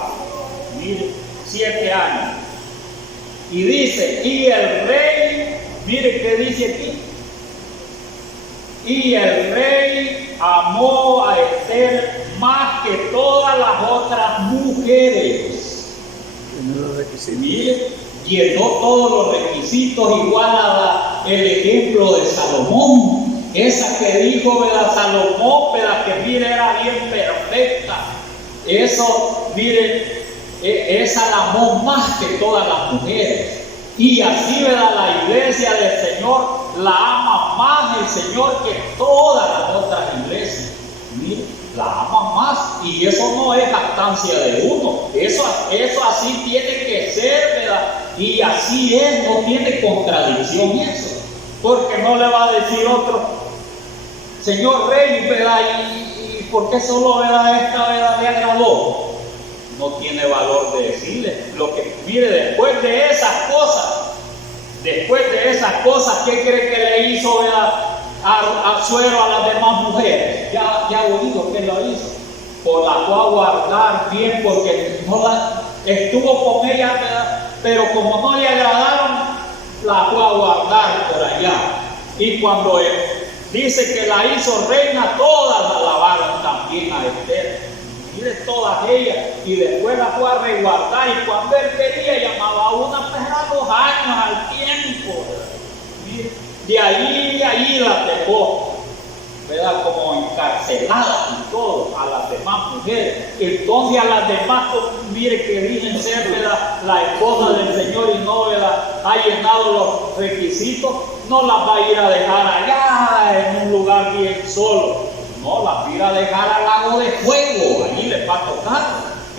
Miren, 7 años. Y dice, y el rey, mire qué dice aquí. Y el rey amó a Esther más que todas las otras mujeres. Mire, llenó todos los requisitos, igual a el ejemplo de Salomón. Esa que dijo, ¿verdad?, Salomón, ¿verdad?, que mire, era bien perfecta. Eso, mire, esa la amó más que todas las mujeres. Y así, ¿verdad?, la iglesia del Señor la ama más el Señor que todas las otras iglesias. Mire, la ama más, y eso no es jactancia de uno, eso así tiene que ser, ¿verdad? Y así es, no tiene contradicción eso, porque no le va a decir otro, Señor Rey, ¿verdad? ¿Y por qué solo, ¿verdad?, esta, ¿verdad?, le agradó? No tiene valor de decirle. Lo que, mire, después de esas cosas, ¿qué cree que le hizo, ¿verdad?, a Asuero a las demás mujeres? Ya oído que lo hizo. Por la fue a guardar bien, porque no estuvo con ella, ¿verdad?, pero como no le agradaron, la fue a guardar por allá. Y cuando dice que la hizo reina, todas la alabaron también a Esther. Mire, todas ellas, y después la fue a resguardar, y cuando él quería llamaba a una, pues a 2 años al tiempo. Mire, de ahí la dejó, ¿verdad?, como encarcelada y todo, a las demás mujeres. Entonces a las demás, mire, que dicen ser, ¿verdad?, la esposa del Señor y no, ¿verdad?, ha llenado los requisitos, no las va a ir a dejar allá en un lugar bien solo. No, las va a ir a dejar al lago de fuego, allí les va a tocar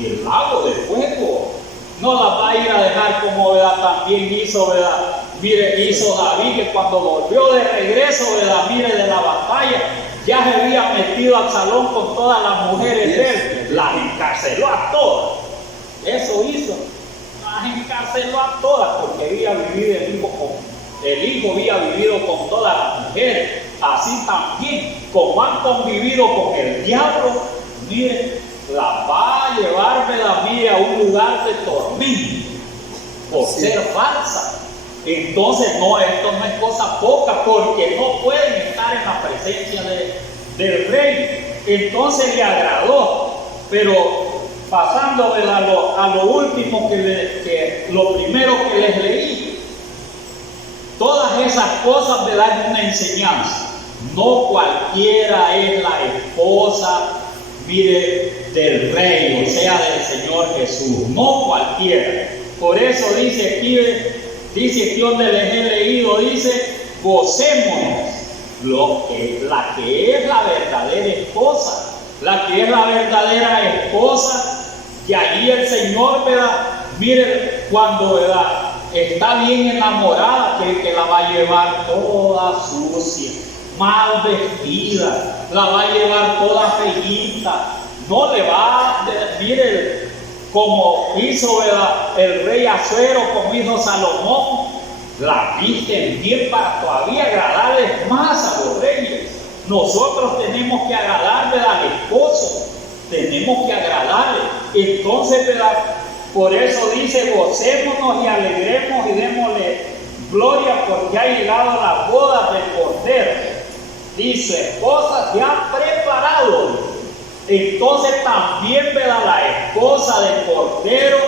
el lago de fuego. No las va a ir a dejar como, ¿verdad?, también hizo, ¿verdad?, mire, hizo David, que cuando volvió de regreso, ¿verdad?, mire, de la batalla, ya se había metido al salón con todas las mujeres de él, las encarceló a todas. Eso hizo, las encarceló a todas, porque quería vivir el hijo el Hijo había vivido con todas las mujeres, así también, como han convivido con el diablo, mire, la va a llevar, mire, a un lugar de tormento por ser falsa. Entonces, no, esto no es cosa poca, porque no pueden estar en la presencia del Rey. Entonces le agradó, pero pasando a lo último lo primero que les leí, todas esas cosas me dan una enseñanza. No cualquiera es la esposa, mire, del Rey, o sea, del Señor Jesús. No cualquiera. Por eso dice aquí donde les he leído, dice, gocémonos. La que es la verdadera esposa, la que es la verdadera esposa, que allí el Señor, ¿verdad? Mire, cuando, ¿verdad?, está bien enamorada, que la va a llevar toda sucia, mal vestida, la va a llevar toda feíta, no le va, mire, como hizo, ¿verdad?, el rey Asuero, como hizo Salomón, la visten bien para todavía agradarles más a los reyes. Nosotros tenemos que agradarle al esposo, tenemos que agradarle. Entonces, ¿verdad?, por eso dice, gocémonos y alegremos y démosle gloria porque ha llegado la boda del Cordero. Dice, esposa se ha preparado. Entonces también, ¿verdad?, la esposa del Cordero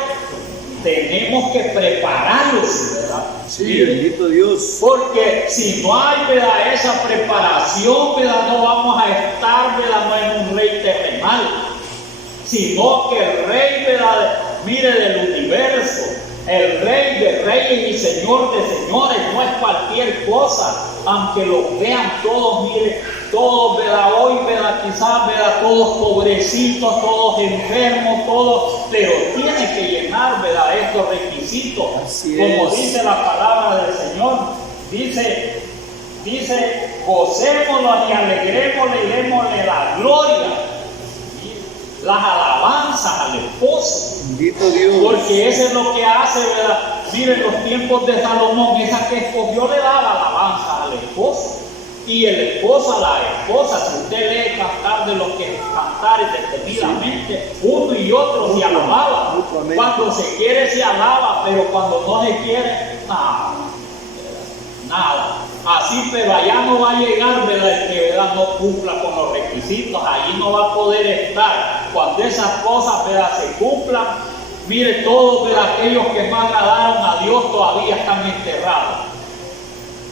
tenemos que prepararnos, ¿verdad? Sí, bendito Dios. Porque si no hay, ¿verdad?, esa preparación, ¿verdad?, no vamos a estar, ¿verdad?, no en un rey terrenal, sino que el rey, ¿verdad?, mire, del universo, el rey de reyes y señor de señores, no es cualquier cosa, aunque lo vean todos, mire, todos, ¿verdad?, hoy, ¿verdad?, quizás, ¿verdad?, todos pobrecitos, todos enfermos, todos, pero tiene que llenar, ¿verdad?, estos requisitos. Como dice la palabra del Señor, dice, gocémonos y alegrémosle y démosle la gloria, las alabanzas al esposo. Bendito Dios. Porque eso es lo que hace, ¿verdad? Miren los tiempos de Salomón, esa que escogió le daba alabanza al esposo. Y el esposo a la esposa, si usted lee Cantar de los que cantares detenidamente, uno y otro se alababan. Cuando se quiere se alaba, pero cuando no se quiere, nada. Así, pero allá no va a llegar, ¿verdad?, el que, ¿verdad?, no cumpla con los requisitos, allí no va a poder estar. Cuando esas cosas, ¿verdad?, se cumplan, mire, todos, ¿verdad?, aquellos que más agradaron a Dios todavía están enterrados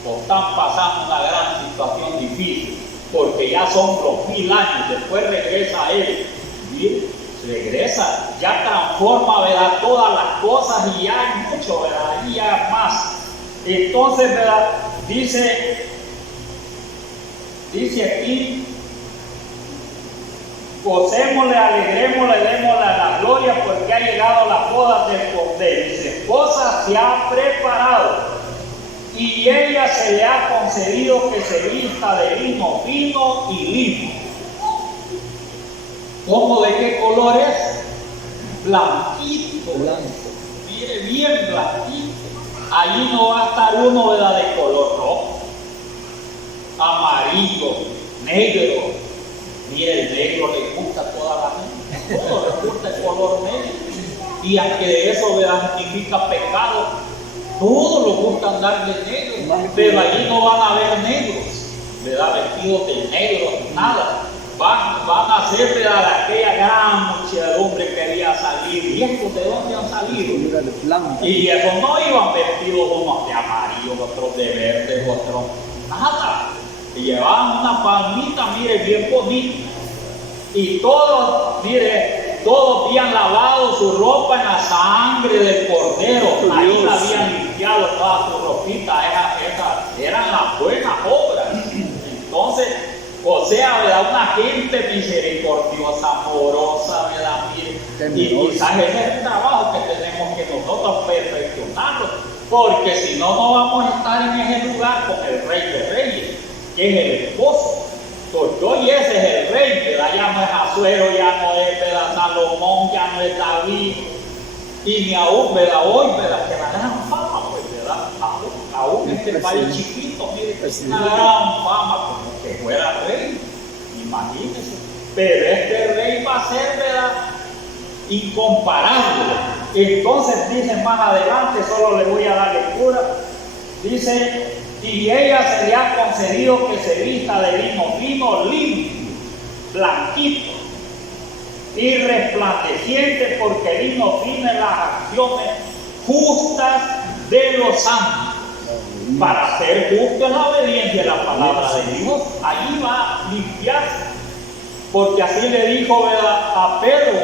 o están pasando una gran situación difícil, porque ya son los 1000 años, después regresa a Él, mire, regresa, ya transforma, ¿verdad?, todas las cosas y ya hay mucho, ¿verdad?, y ya más. Entonces, ¿verdad?, dice aquí, gocémosle, alegrémosle, démosle la gloria porque ha llegado la boda del Cordero. Y su esposa se ha preparado y ella se le ha concedido que se vista de lino fino y limpio. ¿Cómo, de qué color es? Blanquito, blanco. Mire, bien blanquito. Allí no va a estar uno, ¿verdad?, de color rojo, amarillo, negro. Mire, el negro le gusta a toda la gente, todo le gusta el color negro. Y aunque de eso, ¿verdad?, significa pecado, todos les gusta andar de negro, pero allí no van a ver negros, ¿verdad?, vestidos de negro, nada. Van a ser, ¿verdad?, de aquella gran muchedumbre que quería salir. ¿Y estos de dónde han salido? Y esos no iban vestidos unos de amarillo, otros de verde, otros nada. Y llevaban una palmita, mire, bien bonita. Y todos, mire, todos habían lavado su ropa en la sangre del Cordero. Ahí la habían limpiado toda su ropita. Eran las buenas obras. Entonces, o sea, ¿verdad?, una gente misericordiosa, amorosa, ¿verdad? Y quizás ese es el trabajo que tenemos que nosotros perfeccionarlo, porque si no, no vamos a estar en ese lugar con el Rey de Reyes, que es el esposo. Porque hoy ese es el rey, ¿verdad? Ya no es Asuero, ya no es, ¿verdad?, Salomón, ya no es David, y ni aún, ¿verdad?, hoy, ¿verdad?, que la gran fama, pues, ¿verdad?, aún es este Así país es. chiquito, mire, que es Así una es. gran fama, como que fuera rey, imagínense. Pero este rey va a ser, ¿verdad?, incomparable. Entonces dice más adelante, solo le voy a dar lectura, dice, y ella se le ha concedido que se vista de lino fino, limpio, blanquito y resplandeciente, porque el lino fino es las acciones justas de los santos. Para ser justo en la obediencia a la palabra de Dios, allí va a limpiarse. Porque así le dijo, ¿verdad?, a Pedro,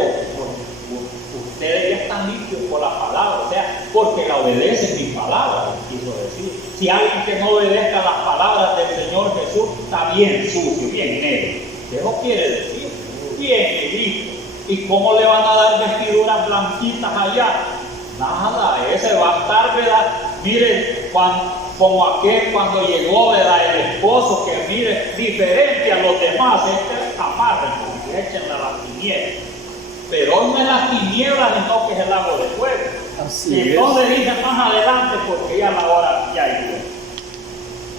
ustedes ya están limpios por la palabra, o sea, porque la obedecen mi palabra, quiso decir. Si alguien que no obedezca las palabras del Señor Jesús, está bien sucio, bien negro. Eso quiere decir, bien negrito. ¿Y cómo le van a dar vestiduras blanquitas allá? Nada, ese va a estar, ¿verdad? Mire, como aquel cuando llegó, ¿verdad?, el esposo, que mire, diferente a los demás, amarren, échenle a las tinieblas. Pero no es las tinieblas, sino que es el lago de fuego. Así Entonces dice más adelante, porque ya la hora ya llegó.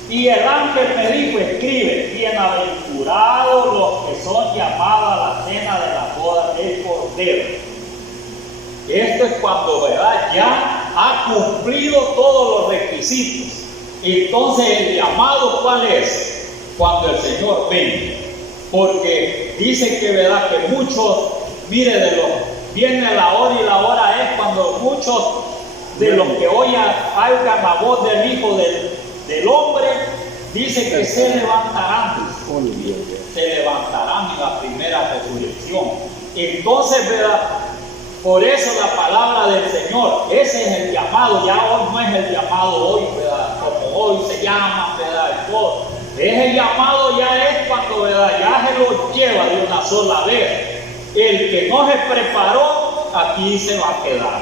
Y el ángel me dijo, escribe, bienaventurados los que son llamados a la cena de la boda del Cordero. Esto es cuando, ¿verdad?, ya ha cumplido todos los requisitos. Entonces el llamado, ¿cuál es? Cuando el Señor venga. Porque dice que, ¿verdad?, que muchos, mire, viene la hora, y la hora es cuando muchos de los que oigan la voz del Hijo del Hombre, dice que se levantarán. Se levantarán en la primera resurrección. Entonces, ¿verdad?, por eso la palabra del Señor, ese es el llamado. Ya hoy no es el llamado hoy, ¿verdad?, como hoy se llama, ¿verdad?, y todo. Ese llamado ya es cuando, ¿verdad?, ya se lo lleva de una sola vez. El que no se preparó, aquí se va a quedar.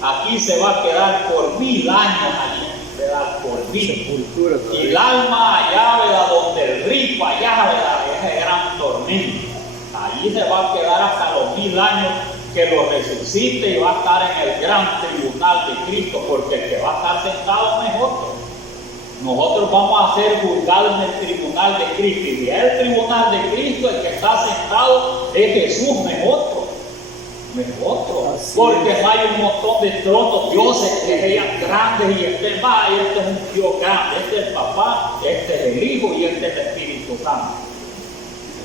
Aquí se va a quedar por 1000 años, allí, ¿verdad?, por 1000. Y el alma allá, ¿verdad?, donde el rico allá, ¿verdad?, ese gran tormento. Allí se va a quedar hasta los 1000 años que lo resucite, y va a estar en el gran tribunal de Cristo, porque el que va a estar sentado no es otro. Nosotros vamos a ser juzgados en el tribunal de Cristo, y el tribunal de Cristo, el que está sentado es Jesús, no es otro. No es otro. Porque no hay un montón de tronos, dioses que sean grandes, y este es un Dios grande, este es el Papá, este es el Hijo, y este es el Espíritu Santo.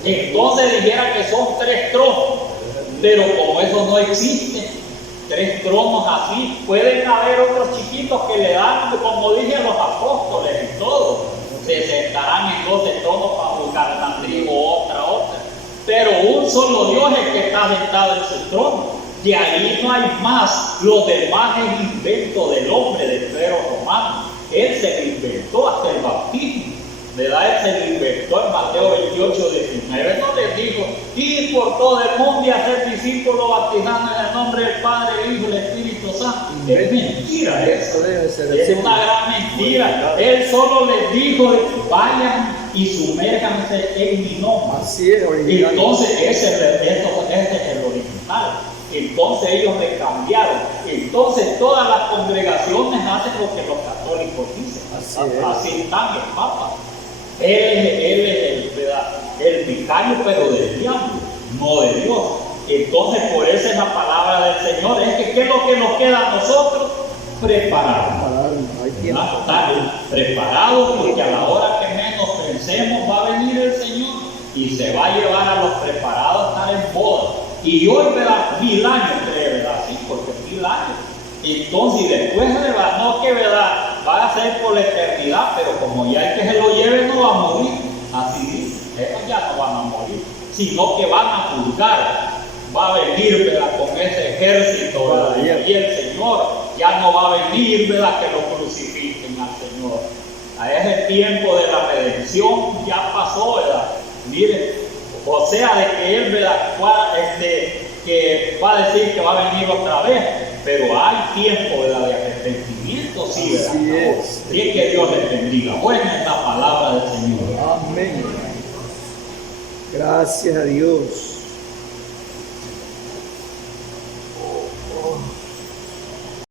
Entonces dijera que son 3 tronos, pero como eso no existe, 3 tronos así, pueden haber otros chiquitos que le dan, como dije, a los apóstoles y todo, se sentarán en 12 tronos para juzgar una tribu, otra, pero un solo Dios es el que está sentado en su trono, de ahí no hay más. Los demás es invento del hombre, del clero romano. Él se lo inventó hasta el bautismo, ¿verdad? Él se lo inventó en Mateo 28, 19. No les dijo, ir por todo el mundo y hacer discípulos, bautizando en el nombre del Padre, el Hijo y el Espíritu Santo. Es mentira eso. Es una gran mentira. Él solo les dijo, vayan y sumérjanse en mi nombre. Así es, original. Entonces ese es el original. Entonces ellos le cambiaron. Entonces todas las congregaciones hacen lo que los católicos dicen. Así están el Papa. Él es el vicario, pero del diablo, no de Dios. Entonces por eso es la palabra del Señor. Es que ¿qué es lo que nos queda a nosotros? Preparados. Estar preparados, porque a la hora que menos pensemos va a venir el Señor y se va a llevar a los preparados a estar en boda. Y hoy, ¿verdad?, 1000 años, cree, ¿verdad? Sí, porque 1000 años. Entonces, y después, ¿verdad?, no que, ¿verdad?, va a ser por la eternidad, pero como ya el que se lo lleve no va a morir. Así dice, ellos ya no van a morir, sino que van a juzgar. Va a venir, ¿verdad?, con ese ejército, ¿verdad?, y el Señor ya no va a venir, ¿verdad?, que lo crucifiquen al Señor. A ese tiempo de la redención ya pasó, ¿verdad? Miren, o sea, de que Él, ¿verdad?, que va a decir que va a venir otra vez, pero hay tiempo, ¿verdad?, de arrepentimiento, sí, ¿verdad? Así es. Y es que Dios les bendiga. Buena es la palabra del Señor. Amén. Gracias a Dios.